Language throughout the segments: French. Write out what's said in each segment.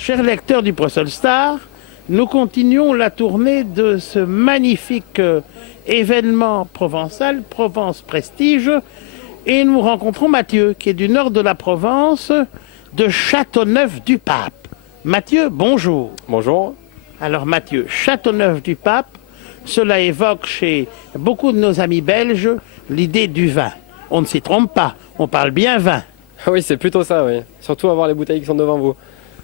Chers lecteurs du Brussels Star, nous continuons la tournée de ce magnifique événement provençal, Provence Prestige, et nous rencontrons Mathieu, qui est du nord de la Provence, de Châteauneuf-du-Pape. Mathieu, bonjour. Bonjour. Alors Mathieu, Châteauneuf-du-Pape, cela évoque chez beaucoup de nos amis belges l'idée du vin. On ne s'y trompe pas, on parle bien vin. Oui, c'est plutôt ça, oui. Surtout avoir les bouteilles qui sont devant vous.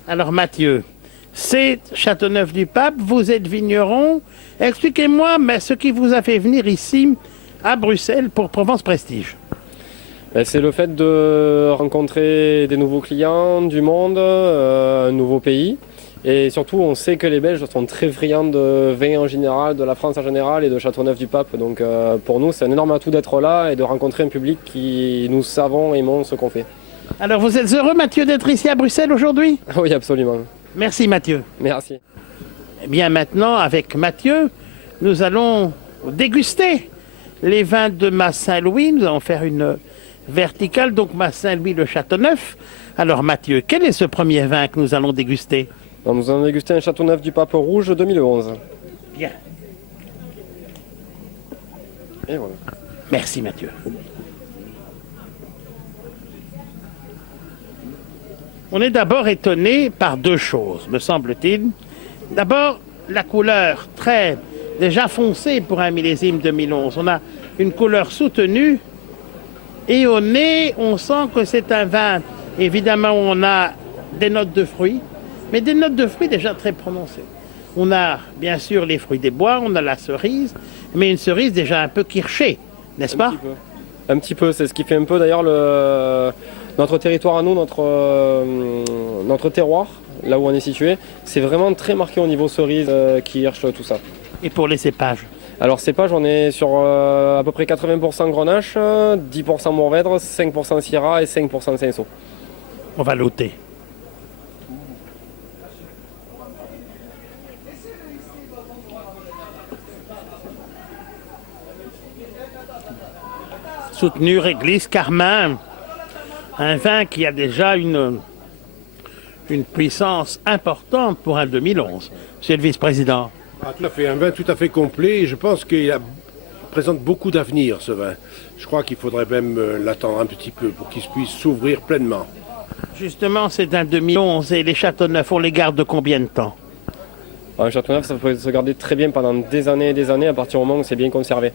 Alors Mathieu, c'est Châteauneuf-du-Pape, vous êtes vigneron. Expliquez-moi ce qui vous a fait venir ici, à Bruxelles, pour Provence Prestige. C'est le fait de rencontrer des nouveaux clients, du monde, un nouveau pays. Et surtout, on sait que les Belges sont très friands de vin en général, de la France en général et de Châteauneuf-du-Pape. Donc pour nous, c'est un énorme atout d'être là et de rencontrer un public qui, nous savons, aimons ce qu'on fait. Alors vous êtes heureux, Mathieu, d'être ici à Bruxelles aujourd'hui? Oui, absolument. Merci Mathieu. Merci. Eh bien maintenant, avec Mathieu, nous allons déguster les vins de Mas-Saint-Louis. Nous allons faire une verticale, donc Mas-Saint-Louis, le Châteauneuf. Alors Mathieu, quel est ce premier vin que nous allons déguster? Donc, nous allons déguster un Châteauneuf-du-Pape rouge 2011. Bien. Et voilà. Merci Mathieu. On est d'abord étonné par deux choses, me semble-t-il. D'abord, la couleur très déjà foncée pour un millésime 2011. On a une couleur soutenue et au nez, on sent que c'est un vin. Évidemment, on a des notes de fruits, mais des notes de fruits déjà très prononcées. On a bien sûr les fruits des bois, on a la cerise, mais une cerise déjà un peu kirschée, n'est-ce pas? Un petit peu, c'est ce qui fait un peu d'ailleurs notre territoire à nous, notre terroir, là où on est situé. C'est vraiment très marqué au niveau cerise, kirsch, tout ça. Et pour les cépages? Alors cépages, on est sur à peu près 80% Grenache, 10% Mourvèdre, 5% Syrah et 5% Cinsault. On va l'ôter. Soutenu Réglisse Carmin, un vin qui a déjà une puissance importante pour un 2011. Monsieur le vice-président. Ah, tout à fait, un vin tout à fait complet et je pense qu'il présente beaucoup d'avenir ce vin. Je crois qu'il faudrait même l'attendre un petit peu pour qu'il puisse s'ouvrir pleinement. Justement, c'est un 2011 et les Châteauneuf, on les garde de combien de temps? Un Châteauneuf, ça peut se garder très bien pendant des années et des années à partir du moment où c'est bien conservé.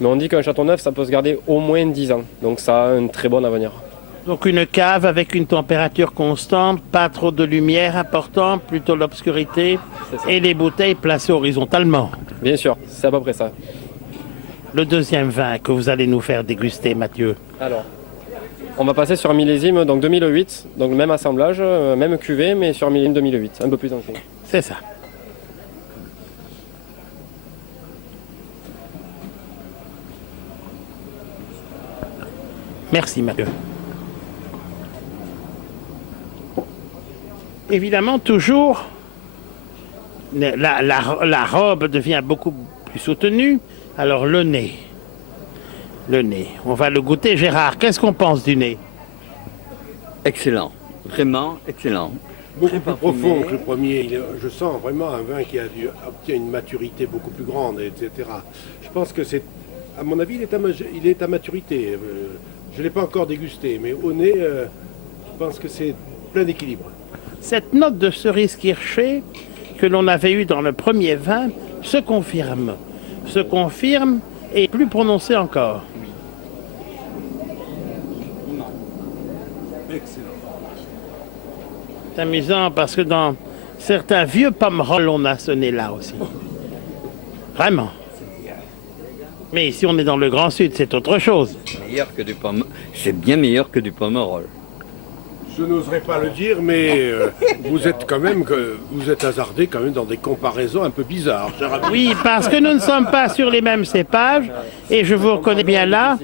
Mais on dit qu'un Châteauneuf, ça peut se garder au moins 10 ans. Donc ça a un très bon avenir. Donc une cave avec une température constante, pas trop de lumière importante, plutôt l'obscurité, et les bouteilles placées horizontalement. Bien sûr, c'est à peu près ça. Le deuxième vin que vous allez nous faire déguster, Mathieu. Alors, on va passer sur un millésime, donc 2008, donc même assemblage, même cuvée, mais sur un millésime 2008, un peu plus ancien. C'est ça. Merci Mathieu. Évidemment, toujours, la robe devient beaucoup plus soutenue. Alors le nez, on va le goûter. Gérard, qu'est-ce qu'on pense du nez? Excellent, vraiment excellent. Beaucoup plus profond que le premier. Je sens vraiment un vin qui obtient une maturité beaucoup plus grande, etc. Je pense que c'est, à mon avis, il est à maturité. Je ne l'ai pas encore dégusté, mais au nez, je pense que c'est plein d'équilibre. Cette note de cerise kirschée que l'on avait eue dans le premier vin se confirme et plus prononcée encore. Excellent. C'est amusant parce que dans certains vieux pommerolles, on a ce nez-là aussi. Vraiment. Mais ici, on est dans le Grand Sud, c'est autre chose. C'est bien meilleur que du pomerol. Je n'oserais pas le dire, mais vous êtes hasardé quand même dans des comparaisons un peu bizarres, cher ami. Oui, parce que nous ne sommes pas sur les mêmes cépages et je vous reconnais bien là,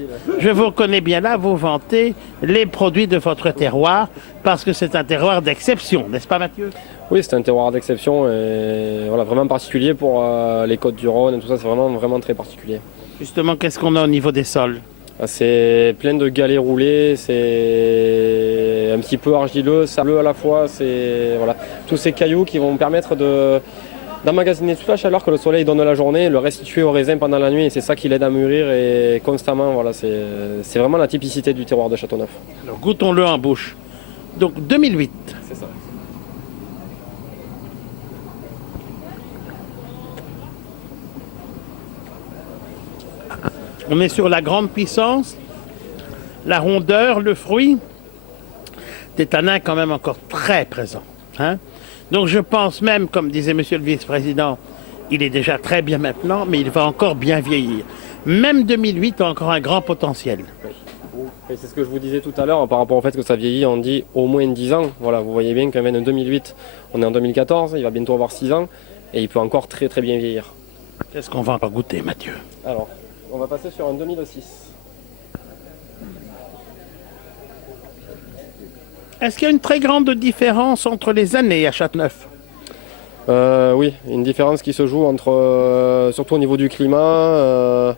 vous vantez les produits de votre terroir parce que c'est un terroir d'exception, n'est-ce pas Mathieu? Oui, c'est un terroir d'exception et voilà, vraiment particulier pour les Côtes-du-Rhône et tout ça, c'est vraiment très particulier. Justement, qu'est-ce qu'on a au niveau des sols? C'est plein de galets roulés, c'est c'est un petit peu argileux, sableux à la fois. C'est voilà, tous ces cailloux qui vont permettre d'emmagasiner toute la chaleur que le soleil donne la journée, le restituer au raisin pendant la nuit, et c'est ça qui l'aide à mûrir et constamment. Voilà, c'est vraiment la typicité du terroir de Châteauneuf. Alors, goûtons-le en bouche. Donc 2008. C'est ça. On est sur la grande puissance, la rondeur, le fruit. Des tanins quand même encore très présents. Hein. Donc je pense même, comme disait Monsieur le Vice-président, il est déjà très bien maintenant, mais il va encore bien vieillir. Même 2008 a encore un grand potentiel. Et c'est ce que je vous disais tout à l'heure, par rapport au fait que ça vieillit, on dit au moins 10 ans. Voilà, vous voyez bien qu'un vin de 2008, on est en 2014, il va bientôt avoir 6 ans, et il peut encore très très bien vieillir. Qu'est-ce qu'on va encore goûter, Mathieu? Alors, on va passer sur un 2006. Est-ce qu'il y a une très grande différence entre les années à Châteauneuf? Oui, une différence qui se joue entre, surtout au niveau du climat,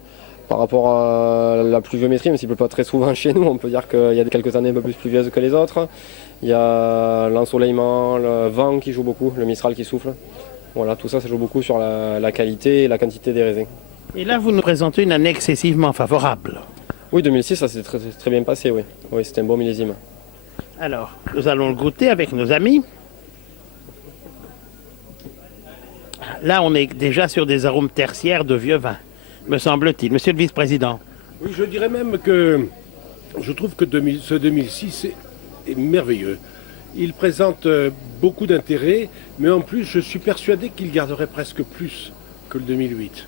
par rapport à la pluviométrie, même s'il ne pleut pas très souvent chez nous. On peut dire qu'il y a quelques années un peu plus pluvieuses que les autres. Il y a l'ensoleillement, le vent qui joue beaucoup, le mistral qui souffle. Voilà, tout ça, ça joue beaucoup sur la qualité et la quantité des raisins. Et là, vous nous présentez une année excessivement favorable. Oui, 2006, ça s'est très, très bien passé, oui. Oui, c'était un bon millésime. Alors, nous allons le goûter avec nos amis. Là, on est déjà sur des arômes tertiaires de vieux vin, me semble-t-il. Monsieur le Vice-président. Oui, je dirais même que je trouve que ce 2006 est merveilleux. Il présente beaucoup d'intérêt, mais en plus, je suis persuadé qu'il garderait presque plus que le 2008.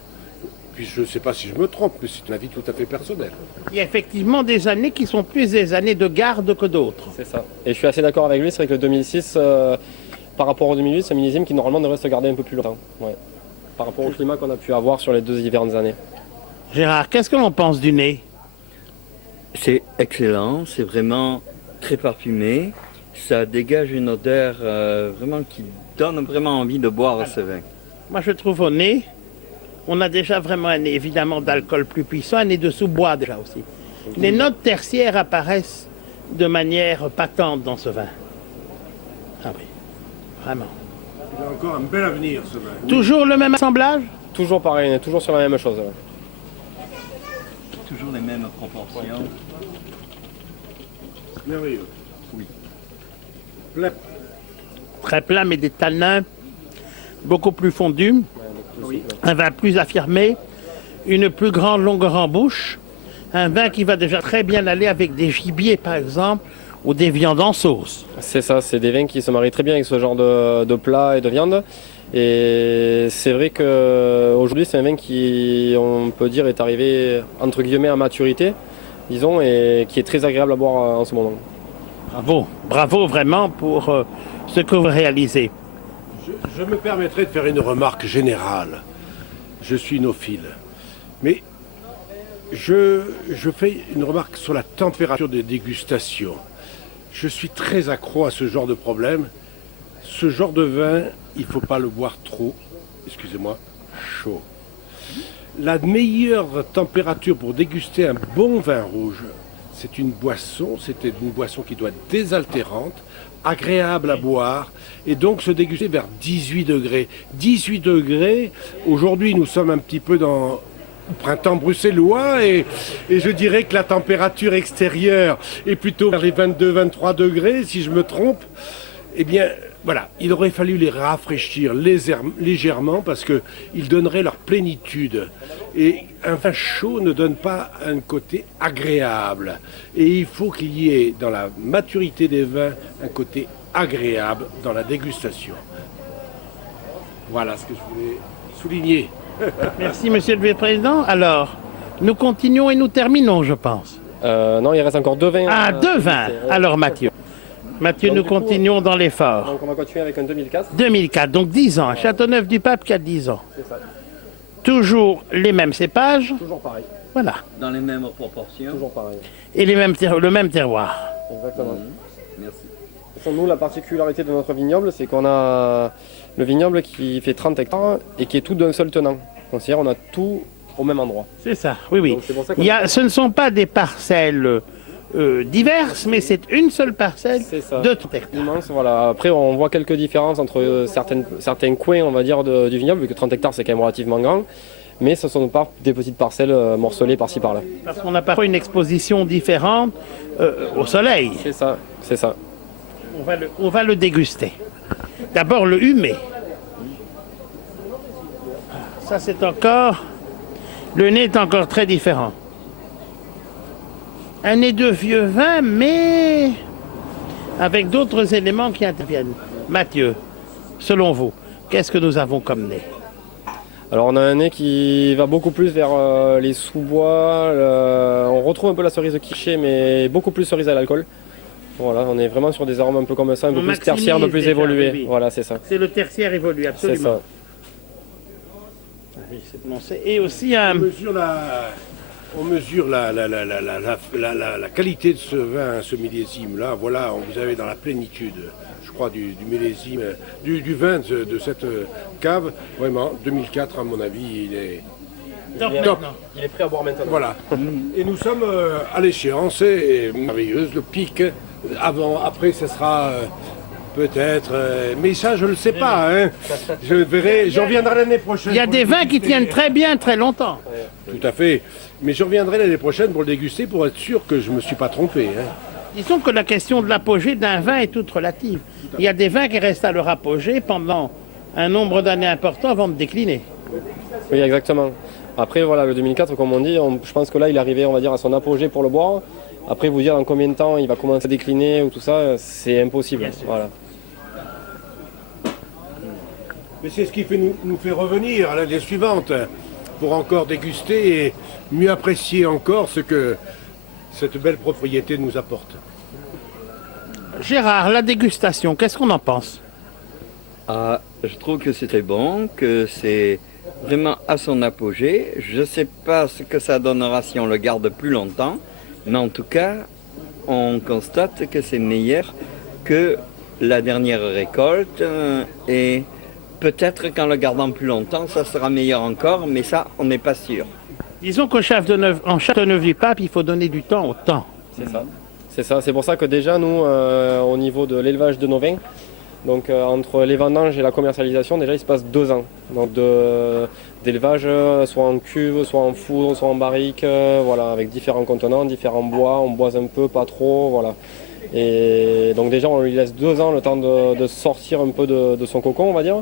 Puis je ne sais pas si je me trompe, mais c'est un avis tout à fait personnel. Il y a effectivement des années qui sont plus des années de garde que d'autres. C'est ça. Et je suis assez d'accord avec lui, c'est vrai que le 2006, par rapport au 2008, c'est un millésime qui normalement devrait se garder un peu plus longtemps. Ouais. Par rapport au climat qu'on a pu avoir sur les 2 différentes années. Gérard, qu'est-ce que l'on pense du nez? C'est excellent, c'est vraiment très parfumé. Ça dégage une odeur vraiment qui donne vraiment envie de boire ce vin. Moi, je trouve au nez, on a déjà vraiment un nez, évidemment, d'alcool plus puissant, un nez de sous-bois déjà aussi. Les notes tertiaires apparaissent de manière patente dans ce vin. Ah oui, vraiment. Il a encore un bel avenir, ce vin. Toujours le même assemblage? Toujours pareil, toujours sur la même chose. Toujours les mêmes proportions. Merveilleux. Oui. Plein. Très plat, mais des tanins beaucoup plus fondus. Un vin plus affirmé, une plus grande longueur en bouche. Un vin qui va déjà très bien aller avec des gibiers, par exemple, ou des viandes en sauce. C'est ça, c'est des vins qui se marient très bien avec ce genre de plats et de viande. Et c'est vrai qu'aujourd'hui, c'est un vin qui, on peut dire, est arrivé entre guillemets à maturité, disons, et qui est très agréable à boire en ce moment. Bravo, bravo vraiment pour ce que vous réalisez. Je me permettrai de faire une remarque générale. Je suis inophile. Mais je fais une remarque sur la température des dégustations. Je suis très accro à ce genre de problème. Ce genre de vin, il ne faut pas le boire trop, excusez-moi, chaud. La meilleure température pour déguster un bon vin rouge, c'est une boisson qui doit être désaltérante, agréable à boire, et donc se déguster vers 18 degrés. 18 degrés, aujourd'hui nous sommes un petit peu dans le printemps bruxellois, et je dirais que la température extérieure est plutôt vers les 22-23 degrés, si je me trompe. Eh bien, voilà, il aurait fallu les rafraîchir légèrement parce qu'ils donneraient leur plénitude. Et un vin chaud ne donne pas un côté agréable. Et il faut qu'il y ait dans la maturité des vins un côté agréable dans la dégustation. Voilà ce que je voulais souligner. Merci, Monsieur le Vice-président. Alors, nous continuons et nous terminons, je pense. Non, il reste encore 2 vins. Ah, 2 vins. Alors, Mathieu. Mathieu, Donc, nous du coup, continuons dans l'effort. Donc on va continuer avec un 2004. 2004, donc 10 ans. Châteauneuf-du-Pape qui a 10 ans. C'est ça. Toujours les mêmes cépages. Toujours pareil. Voilà. Dans les mêmes proportions. Toujours pareil. Et le même terroir. Exactement. Merci. De toute façon, nous, la particularité de notre vignoble, c'est qu'on a le vignoble qui fait 30 hectares et qui est tout d'un seul tenant. Donc, c'est-à-dire on a tout au même endroit. C'est ça, oui, oui. Donc, c'est pour ça qu'on Ce ne sont pas des parcelles diverses, mais c'est une seule parcelle C'est ça. de 30 hectares. Immense, voilà. Après, on voit quelques différences entre certains coins, on va dire, du vignoble, vu que 30 hectares, c'est quand même relativement grand. Mais ce sont pas des petites parcelles morcelées par-ci par-là. Parce qu'on a parfois une exposition différente au soleil. C'est ça, c'est ça. On va le déguster. D'abord le humé. Ça c'est encore... Le nez est encore très différent. Un nez de vieux vin, mais avec d'autres éléments qui interviennent. Mathieu, selon vous, qu'est-ce que nous avons comme nez? Alors on a un nez qui va beaucoup plus vers les sous-bois. On retrouve un peu la cerise quichée, mais beaucoup plus cerise à l'alcool. Voilà, on est vraiment sur des arômes un peu comme ça, un peu plus tertiaire, un peu plus évolué. Oui. Voilà, c'est ça. C'est le tertiaire évolué, absolument. C'est ça. Oui, c'est prononcé. Et aussi un... On mesure la qualité de ce vin, ce millésime-là. Voilà, vous avez dans la plénitude, je crois, du millésime, du vin de cette cave. Vraiment, 2004, à mon avis, il est top. Il est prêt à boire maintenant. Voilà. Et nous sommes à l'échéance, et merveilleuse, le pic. Après, ce sera peut-être... mais ça, je ne le sais pas. Hein. Je verrai, j'en reviendrai l'année prochaine. Il y a des vins qui tiennent très bien, très longtemps. Tout à fait. Mais je reviendrai l'année prochaine pour le déguster, pour être sûr que je ne me suis pas trompé. Hein. Disons que la question de l'apogée d'un vin est toute relative. Il y a des vins qui restent à leur apogée pendant un nombre d'années important avant de décliner. Oui, exactement. Après, voilà, le 2004, comme on dit, je pense que là, il est arrivé, on va dire, à son apogée pour le boire. Après, vous dire dans combien de temps il va commencer à décliner ou tout ça, c'est impossible. Voilà. Mais c'est ce qui nous fait revenir à l'année suivante, pour encore déguster et mieux apprécier encore ce que cette belle propriété nous apporte. Gérard, la dégustation, qu'est-ce qu'on en pense? Je trouve que c'est très bon, que c'est vraiment à son apogée. Je ne sais pas ce que ça donnera si on le garde plus longtemps, mais en tout cas, on constate que c'est meilleur que la dernière récolte et peut-être qu'en le gardant plus longtemps, ça sera meilleur encore, mais ça, on n'est pas sûr. Disons qu'en Châteauneuf-du-Pape, il faut donner du temps au temps. C'est ça. C'est ça. C'est pour ça que déjà, nous, au niveau de l'élevage de nos vins, donc entre les vendanges et la commercialisation, déjà, il se passe 2 ans. Donc d'élevage, soit en cuve, soit en foudre, soit en barrique, voilà, avec différents contenants, différents bois. On boise un peu, pas trop, voilà. Et donc déjà, on lui laisse 2 ans le temps de sortir un peu de son cocon, on va dire.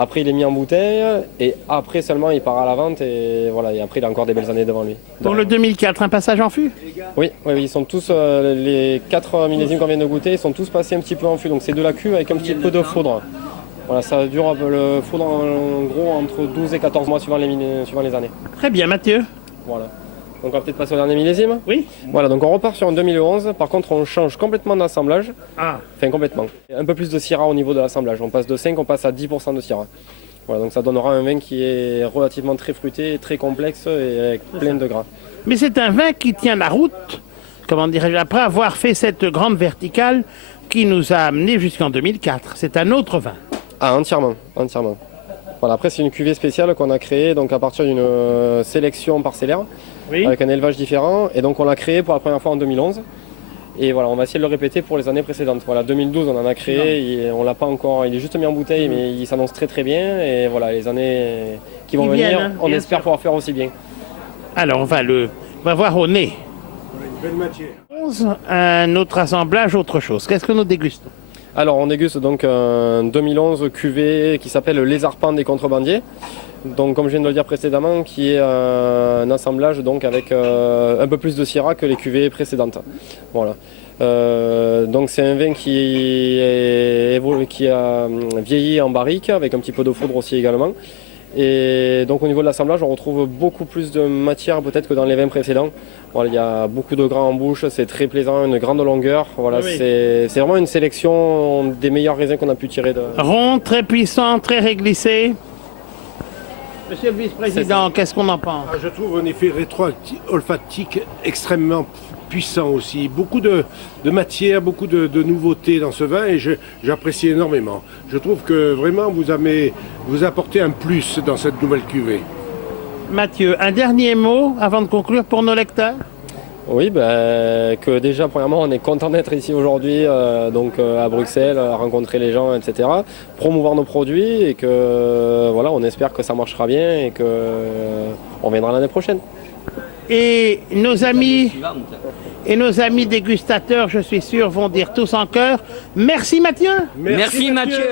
Après, il est mis en bouteille et après seulement, il part à la vente et voilà. Et après, il a encore des belles années devant lui. Pour le 2004, un passage en fût? Oui, ils sont tous, les 4 millésimes qu'on vient de goûter, ils sont tous passés un petit peu en fût. Donc c'est de la cuve avec un petit peu de foudre. Voilà, ça dure le foudre en gros entre 12 et 14 mois suivant les années. Très bien, Mathieu. Voilà. Donc on va peut-être passer au dernier millésime. Oui. Voilà, donc on repart sur un 2011. Par contre, on change complètement d'assemblage. Enfin, complètement. Un peu plus de Syrah au niveau de l'assemblage. On passe de 5, on passe à 10% de Syrah. Voilà, donc ça donnera un vin qui est relativement très fruité, très complexe et avec plein de gras. Mais c'est un vin qui tient la route, comment dirais-je, après avoir fait cette grande verticale qui nous a amené jusqu'en 2004. C'est un autre vin. Ah, entièrement. Voilà, après, c'est une cuvée spéciale qu'on a créée donc à partir d'une sélection parcellaire. Oui. Avec un élevage différent, et donc on l'a créé pour la première fois en 2011. Et voilà, on va essayer de le répéter pour les années précédentes. Voilà, 2012, on en a créé, et on l'a pas encore, il est juste mis en bouteille, mais il s'annonce très très bien. Et voilà, les années qui vont venir, on espère pouvoir faire aussi bien. Alors, on va voir au nez. Une belle matière. Un autre assemblage, autre chose. Qu'est-ce que nous dégustons? Alors, on déguste donc un 2011 cuvée qui s'appelle Les Arpents des Contrebandiers. Donc, comme je viens de le dire précédemment, qui est un assemblage donc avec un peu plus de Syrah que les cuvées précédentes. Voilà. Donc, c'est un vin qui a vieilli en barrique avec un petit peu de foudre aussi également. Et donc, au niveau de l'assemblage, on retrouve beaucoup plus de matière peut-être que dans les vins précédents. Voilà, il y a beaucoup de gras en bouche, c'est très plaisant, une grande longueur. Voilà, oui. C'est vraiment une sélection des meilleurs raisins qu'on a pu tirer de. Rond, très puissant, très réglissé. Monsieur le vice-président, qu'est-ce qu'on en pense? Je trouve un effet rétro-olfactique extrêmement puissant aussi. Beaucoup de matière, beaucoup de nouveautés dans ce vin et j'apprécie énormément. Je trouve que vraiment vous apportez un plus dans cette nouvelle cuvée. Mathieu, un dernier mot avant de conclure pour nos lecteurs? Oui, que déjà, premièrement, on est content d'être ici aujourd'hui, à Bruxelles, rencontrer les gens, etc. Promouvoir nos produits et que, voilà, on espère que ça marchera bien et qu'on viendra l'année prochaine. Et nos amis dégustateurs, je suis sûr, vont dire tous en chœur, merci Mathieu. Merci Mathieu.